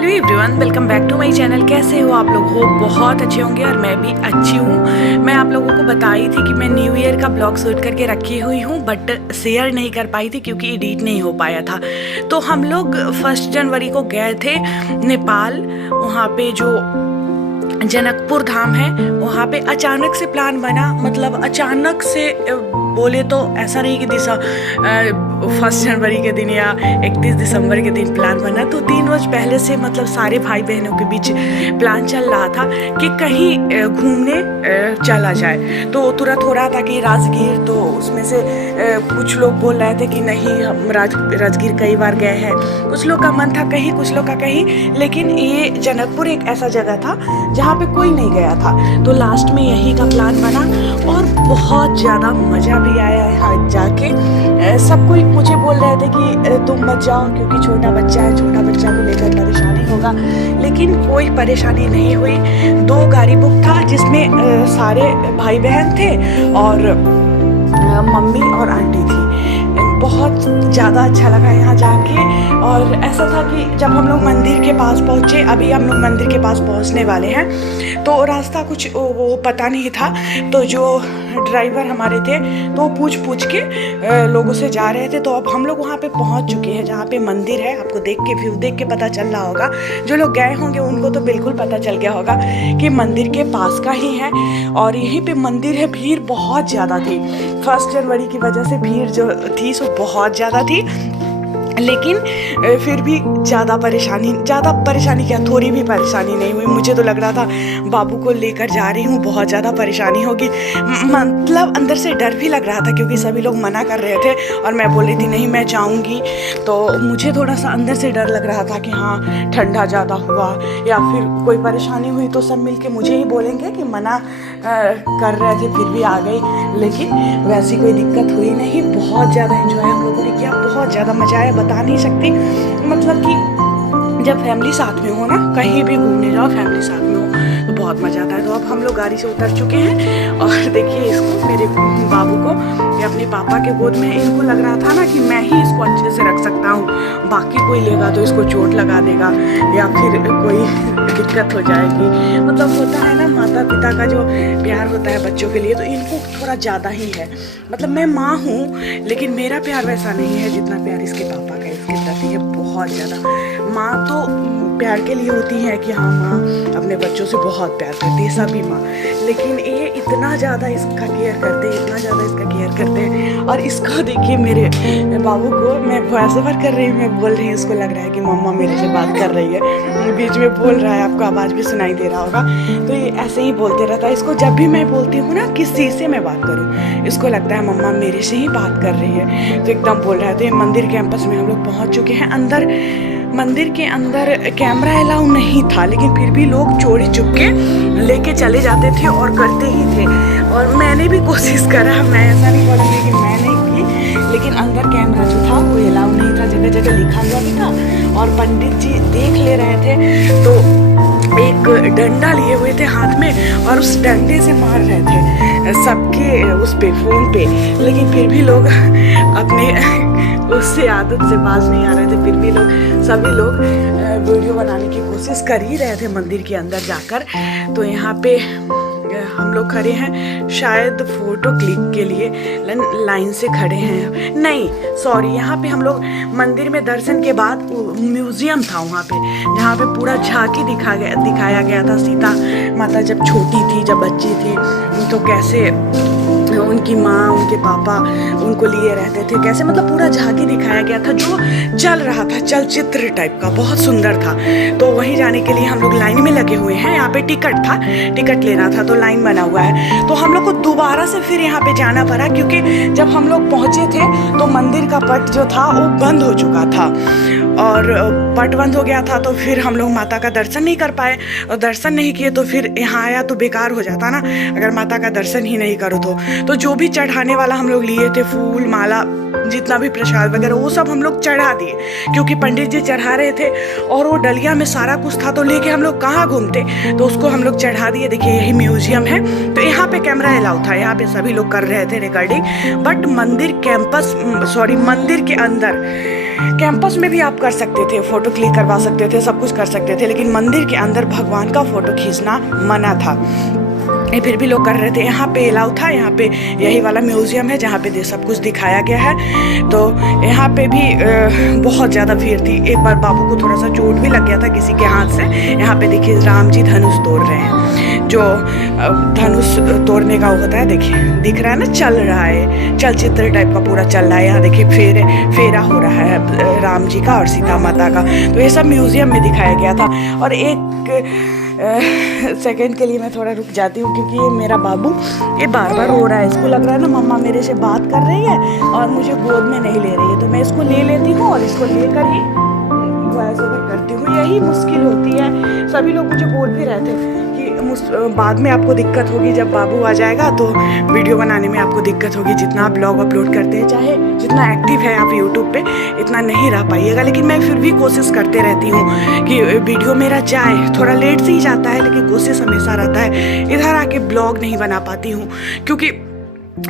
Hello everyone, welcome back to my channel. कैसे हो आप लोग? हो बहुत अच्छे होंगे और मैं भी अच्छी हूँ। मैं आप लोगों को बताई थी कि मैं न्यू ईयर का ब्लॉग शूट करके रखी हुई हूँ, बट शेयर नहीं कर पाई थी क्योंकि एडिट नहीं हो पाया था। तो हम लोग 1 जनवरी को गए थे नेपाल। वहाँ पे जो जनकपुर धाम है वहाँ पे अचानक से प्लान बना, मतलब अचानक से बोले तो ऐसा नहीं कि 1 जनवरी के दिन या 31 दिसंबर के दिन प्लान बना। तो 3 रोज पहले से मतलब सारे भाई बहनों के बीच प्लान चल रहा था कि कहीं घूमने चला जाए। तो तुरंत हो रहा था कि राजगीर, तो उसमें से कुछ लोग बोल रहे थे कि नहीं हम राजगीर कई बार गए हैं। कुछ लोग का मन था कहीं, कुछ लोग का कहीं, लेकिन ये जनकपुर एक ऐसा जगह था जहाँ पे कोई नहीं गया था। तो लास्ट में यही का प्लान बना और बहुत ज़्यादा मज़ा भी आया यहाँ जाके। सब कोई मुझे बोल रहे थे कि तुम मत जाओ क्योंकि छोटा बच्चा है, छोटा बच्चा को लेकर परेशानी होगा, लेकिन कोई परेशानी नहीं हुई। 2 गाड़ी बुक था जिसमें सारे भाई बहन थे और मम्मी और आंटी थी। बहुत ज़्यादा अच्छा लगा यहाँ जाके। और ऐसा था कि जब हम लोग मंदिर के पास पहुँचे, अभी हम लोग मंदिर के पास पहुँचने वाले हैं, तो रास्ता कुछ वो पता नहीं था। तो जो ड्राइवर हमारे थे तो पूछ के लोगों से जा रहे थे। तो अब हम लोग वहाँ पे पहुँच चुके हैं जहाँ पे मंदिर है। आपको देख के व्यू देख के पता चल रहा होगा, जो लोग गए होंगे उनको तो बिल्कुल पता चल गया होगा कि मंदिर के पास का ही है। और यहीं पे मंदिर है। भीड़ बहुत ज़्यादा थी, 1 जनवरी की वजह से भीड़ जो थी सो बहुत ज़्यादा थी, लेकिन फिर भी ज़्यादा परेशानी क्या, थोड़ी भी परेशानी नहीं हुई। मुझे तो लग रहा था बाबू को लेकर जा रही हूँ, बहुत ज़्यादा परेशानी होगी। मतलब अंदर से डर भी लग रहा था क्योंकि सभी लोग मना कर रहे थे और मैं बोल रही थी नहीं मैं जाऊँगी। तो मुझे थोड़ा सा अंदर से डर लग रहा था कि हाँ ठंडा ज़्यादा हुआ या फिर कोई परेशानी हुई तो सब मिल के मुझे ही बोलेंगे कि मना कर रहे थे, फिर भी आ गई। लेकिन वैसी कोई दिक्कत हुई नहीं। बहुत ज़्यादा एंजॉय हम लोगों ने किया, बहुत ज़्यादा मज़ा आया, बता नहीं सकती। मतलब कि जब फैमिली साथ में हो ना, कहीं भी घूमने जाओ फैमिली साथ में हो तो बहुत मज़ा आता है। तो अब हम लोग गाड़ी से उतर चुके हैं और देखिए इसको, मेरे बाबू को ये अपने पापा के गोद में, इनको लग रहा था ना कि मैं ही इसको अच्छे से रख सकता हूँ, बाकी कोई लेगा तो इसको चोट लगा देगा या फिर कोई दिक्कत हो जाएगी। मतलब होता है ना माता पिता का जो प्यार होता है बच्चों के लिए, तो इनको थोड़ा ज़्यादा ही है। मतलब मैं माँ हूँ लेकिन मेरा प्यार वैसा नहीं है जितना प्यार इसके पापा का इसके प्रति है, बहुत ज़्यादा। माँ तो प्यार के लिए होती है कि हाँ माँ अपने बच्चों से बहुत प्यार करती है, सभी माँ, लेकिन ये इतना ज़्यादा इसका केयर करते हैं, इतना ज़्यादा इसका केयर करते हैं। और इसको देखिए, मेरे बाबू को मैं वॉइस ओवर कर रही हूँ, मैं बोल रही हूँ, इसको लग रहा है कि मम्मा मेरे से बात कर रही है, बीच में बोल रहा है, आपको आवाज़ भी सुनाई दे रहा होगा। तो ये ऐसे ही बोलते रहता है। इसको जब भी मैं बोलती हूँ ना किसी से मैं बात करूँ, इसको लगता है मम्मा मेरे से ही बात कर रही है, तो एकदम बोल रहे थे। मंदिर कैंपस में हम लोग पहुँच चुके हैं। अंदर मंदिर के अंदर कैमरा अलाउ नहीं था, लेकिन फिर भी लोग चोरी चुपके लेके चले जाते थे और करते ही थे। और मैंने भी कोशिश करा, मैं ऐसा नहीं बोलूँगी कि मैं नहीं की, लेकिन अंदर कैमरा जो था वो अलाउ नहीं था, जगह जगह लिखा हुआ भी था। और पंडित जी देख ले रहे थे तो एक डंडा लिए हुए थे हाथ में और उस डंडे से मार रहे थे सबके उस पे फोन पे, लेकिन फिर भी लोग अपने उससे आदत से बाज नहीं आ रहे थे। फिर भी सभी लोग वीडियो बनाने की कोशिश कर ही रहे थे मंदिर के अंदर जाकर। तो यहाँ पे हम लोग खड़े हैं, शायद फोटो क्लिक के लिए लाइन से खड़े हैं। नहीं सॉरी, यहाँ पे हम लोग मंदिर में दर्शन के बाद म्यूजियम था वहाँ पे, जहाँ पे पूरा झांकी दिखाया गया था। सीता माता जब छोटी थी, जब बच्ची थी, तो कैसे उनकी माँ उनके पापा उनको लिए रहते थे, कैसे मतलब पूरा झांकी दिखाया गया था, जो चल रहा था चलचित्र टाइप का, बहुत सुंदर था। तो वहीं जाने के लिए हम लोग लाइन में लगे हुए हैं। यहाँ पे टिकट था, टिकट लेना था, तो लाइन बना हुआ है। तो हम लोग को दोबारा से फिर यहाँ पे जाना पड़ा क्योंकि जब हम लोग पहुँचे थे तो मंदिर का पट जो था वो बंद हो चुका था और पट बंद हो गया था। तो फिर हम लोग माता का दर्शन नहीं कर पाए, और दर्शन नहीं किए तो फिर यहाँ आया तो बेकार हो जाता ना अगर माता का दर्शन ही नहीं करो तो जो भी चढ़ाने वाला हम लोग लिए थे, फूल माला जितना भी प्रसाद वगैरह, वो सब हम लोग चढ़ा दिए क्योंकि पंडित जी चढ़ा रहे थे और वो डलिया में सारा कुछ था, तो लेके हम लोग कहाँ घूमते, तो उसको हम लोग चढ़ा दिए। देखिए यही म्यूजियम है। तो यहाँ पे कैमरा अलाउ था, यहाँ पे सभी लोग कर रहे थे रिकॉर्डिंग, बट मंदिर के अंदर कैंपस में भी आप कर सकते थे, फ़ोटो क्लिक करवा सकते थे, सब कुछ कर सकते थे, लेकिन मंदिर के अंदर भगवान का फ़ोटो खींचना मना था। ये फिर भी लोग कर रहे थे। यहाँ पे अलाउ था, यहाँ पे यही वाला म्यूज़ियम है जहाँ पे सब कुछ दिखाया गया है। तो यहाँ पे भी बहुत ज़्यादा भीड़ थी। एक बार बाबू को थोड़ा सा चोट भी लग गया था किसी के हाथ से। यहाँ पे देखिए राम जी धनुष तोड़ रहे हैं, जो धनुष तोड़ने का होता है, देखिए दिख रहा है ना, चल रहा है, चलचित्र टाइप का पूरा चल रहा है। यहाँ देखिए फेरा हो रहा है राम जी का और सीता माता का। तो ये सब म्यूज़ियम में दिखाया गया था। और एक सेकंड के लिए मैं थोड़ा रुक जाती हूँ, क्योंकि ये मेरा बाबू ये बार बार रो रहा है। इसको लग रहा है ना मम्मा मेरे से बात कर रही है और मुझे गोद में नहीं ले रही है, तो मैं इसको ले लेती हूँ और इसको लेकर ही वॉइस ओवर करती हूँ। यही मुश्किल होती है। सभी लोग मुझे बोल भी रहे थे कि बाद में आपको दिक्कत होगी, जब बाबू आ जाएगा तो वीडियो बनाने में आपको दिक्कत होगी। जितना आप ब्लॉग अपलोड करते हैं, चाहे जितना एक्टिव है आप यूट्यूब पे, इतना नहीं रह पाइएगा। लेकिन मैं फिर भी कोशिश करते रहती हूँ कि वीडियो मेरा जाए, थोड़ा लेट से ही जाता है, लेकिन कोशिश हमेशा रहता है। इधर आके ब्लॉग नहीं बना पाती हूँ, क्योंकि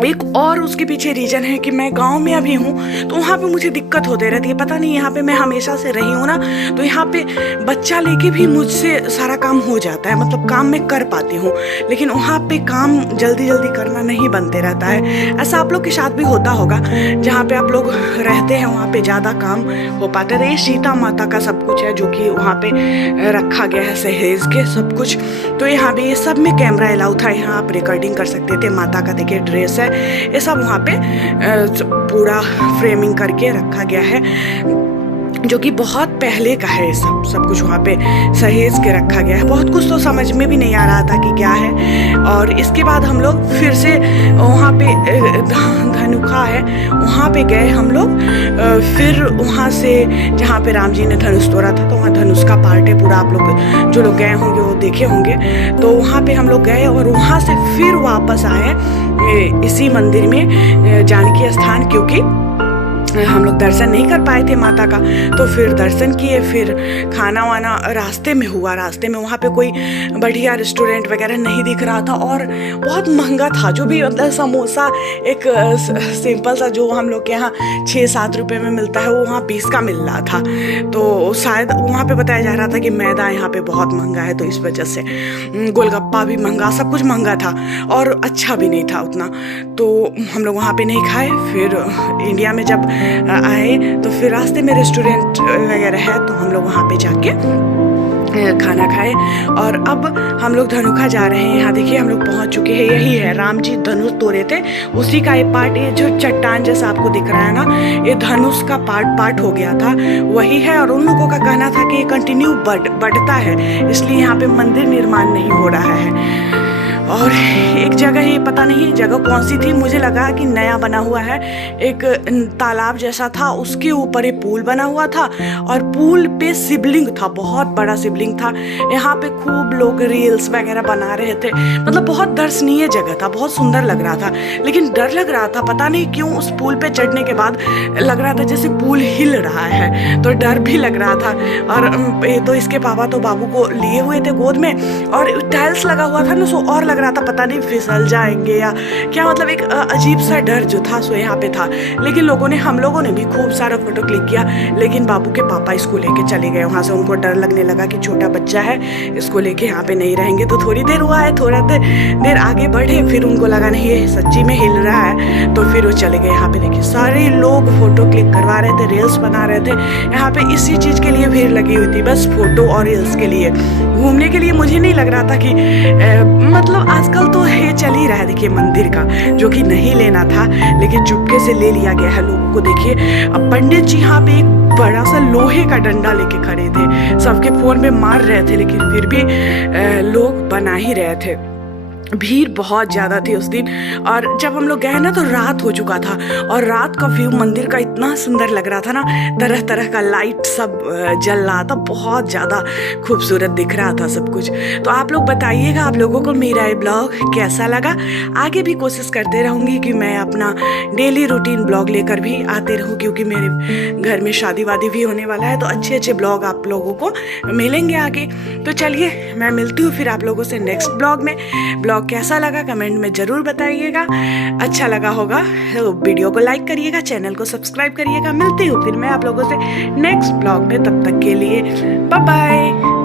एक और उसके पीछे रीज़न है कि मैं गांव में अभी हूँ, तो वहाँ पे मुझे दिक्कत होते रहती है। पता नहीं, यहाँ पे मैं हमेशा से रही हूँ ना, तो यहाँ पे बच्चा लेके भी मुझसे सारा काम हो जाता है, मतलब काम मैं कर पाती हूँ। लेकिन वहाँ पे काम जल्दी जल्दी करना नहीं बनते रहता है। ऐसा आप लोग के साथ भी होता होगा, जहाँ पे आप लोग रहते हैं वहाँ पे ज़्यादा काम हो पाता है। ये सीता माता का सब कुछ है जो कि वहाँ पे रखा गया है, सहेज के सब कुछ। तो यहाँ पे ये सब में कैमरा अलाउ था, यहाँ आप रिकॉर्डिंग कर सकते थे। माता का देखिए ड्रेस है, ये सब वहाँ पे पूरा फ्रेमिंग करके रखा गया है, जो कि बहुत पहले का है। सब कुछ वहाँ पे सहेज के रखा गया है। बहुत कुछ तो समझ में भी नहीं आ रहा था कि क्या है। और इसके बाद हम लोग फिर से वहाँ पे धनुखा है, वहाँ पे गए हम लोग। फिर वहाँ से जहाँ पे राम जी ने धनुष तोड़ा था, तो वहाँ धनुष का पार्ट है पूरा। आप लोग जो लोग गए होंगे वो देखे होंगे। तो वहाँ पे हम लोग गए और वहाँ से फिर वापस आए इसी मंदिर में, जानकी स्थान, क्योंकि हम लोग दर्शन नहीं कर पाए थे माता का। तो फिर दर्शन किए, फिर खाना वाना रास्ते में हुआ। रास्ते में वहाँ पे कोई बढ़िया रेस्टोरेंट वगैरह नहीं दिख रहा था और बहुत महंगा था। जो भी मतलब समोसा एक सिंपल सा जो हम लोग के यहाँ 6-7 रुपये में मिलता है, वो वहाँ 20 का मिल रहा था। तो शायद वहाँ पे बताया जा रहा था कि मैदा यहाँ पे बहुत महंगा है, तो इस वजह से गोलगप्पा भी महंगा, सब कुछ महंगा था और अच्छा भी नहीं था उतना। तो हम लोग वहाँ पे नहीं खाए। फिर इंडिया में जब आए तो फिर रास्ते में रेस्टोरेंट वगैरह है, तो हम लोग वहाँ पे जाके खाना खाए। और अब हम लोग धनुखा जा रहे हैं। यहाँ देखिए हम लोग पहुँच चुके हैं। यही है राम जी धनुष तोड़े थे, उसी का ये पार्ट, ये जो चट्टान जैसा आपको दिख रहा है ना, ये धनुष का पार्ट हो गया था, वही है। और उन लोगों का कहना था कि ये कंटिन्यू बढ़ता है, इसलिए यहाँ पे मंदिर निर्माण नहीं हो रहा है। और एक जगह, ये पता नहीं जगह कौन सी थी, मुझे लगा कि नया बना हुआ है, एक तालाब जैसा था, उसके ऊपर एक पुल बना हुआ था और पुल पे शिवलिंग था, बहुत बड़ा शिवलिंग था। यहाँ पे खूब लोग रील्स वगैरह बना रहे थे, मतलब बहुत दर्शनीय जगह था, बहुत सुंदर लग रहा था। लेकिन डर लग रहा था, पता नहीं क्यों उस पुल पे चढ़ने के बाद लग रहा था जैसे पुल हिल रहा है, तो डर भी लग रहा था। और तो इसके पापा तो बाबू को लिए हुए थे गोद में, और टाइल्स लगा हुआ था ना, सो और लग रहा था पता नहीं फिसल जाएंगे या क्या, मतलब एक अजीब सा डर जो था सो यहाँ पे था। लेकिन हम लोगों ने भी खूब सारा फोटो क्लिक किया। लेकिन बाबू के पापा इसको लेके चले गए वहाँ से। उनको डर लगने लगा कि छोटा बच्चा है, इसको लेके यहाँ पे नहीं रहेंगे। तो थोड़ी देर हुआ है, थोड़ा देर आगे बढ़े, फिर उनको लगा नहीं ये सच्ची में हिल रहा है, तो फिर वो चले गए। यहाँ पे देखिए सारे लोग फोटो क्लिक करवा रहे थे, रील्स बना रहे थे। यहाँ पे इसी चीज़ के लिए भीड़ लगी हुई थी, बस फोटो और रील्स के लिए। घूमने के लिए मुझे नहीं लग रहा था कि मतलब आजकल तो ये चल ही रहा है देखिए मंदिर का, जो कि नहीं लेना था लेकिन चुपके से ले लिया गया है लोगों को। देखिए अब पंडित जी यहाँ पे एक बड़ा सा लोहे का डंडा लेके खड़े थे, सबके फोन में मार रहे थे, लेकिन फिर भी लोग बना ही रहे थे। भीड़ बहुत ज़्यादा थी उस दिन। और जब हम लोग गए ना तो रात हो चुका था, और रात का व्यू मंदिर का इतना सुंदर लग रहा था ना, तरह तरह का लाइट सब जल रहा था, बहुत ज़्यादा खूबसूरत दिख रहा था सब कुछ। तो आप लोग बताइएगा आप लोगों को मेरा ये ब्लॉग कैसा लगा। आगे भी कोशिश करते रहूँगी कि मैं अपना डेली रूटीन ब्लॉग लेकर भी आते रहूँ, क्योंकि मेरे घर में शादी वादी भी होने वाला है, तो अच्छे अच्छे ब्लॉग आप लोगों को मिलेंगे आगे। तो चलिए मैं मिलती हूँ फिर आप लोगों से नेक्स्ट ब्लॉग में। ब्लॉग कैसा लगा कमेंट में ज़रूर बताइएगा। अच्छा लगा होगा तो वीडियो को लाइक करिएगा, चैनल को सब्सक्राइब करिएगा। मिलती हूँ फिर मैं आप लोगों से नेक्स्ट ब्लॉग में, तब तक के लिए बाय बाय।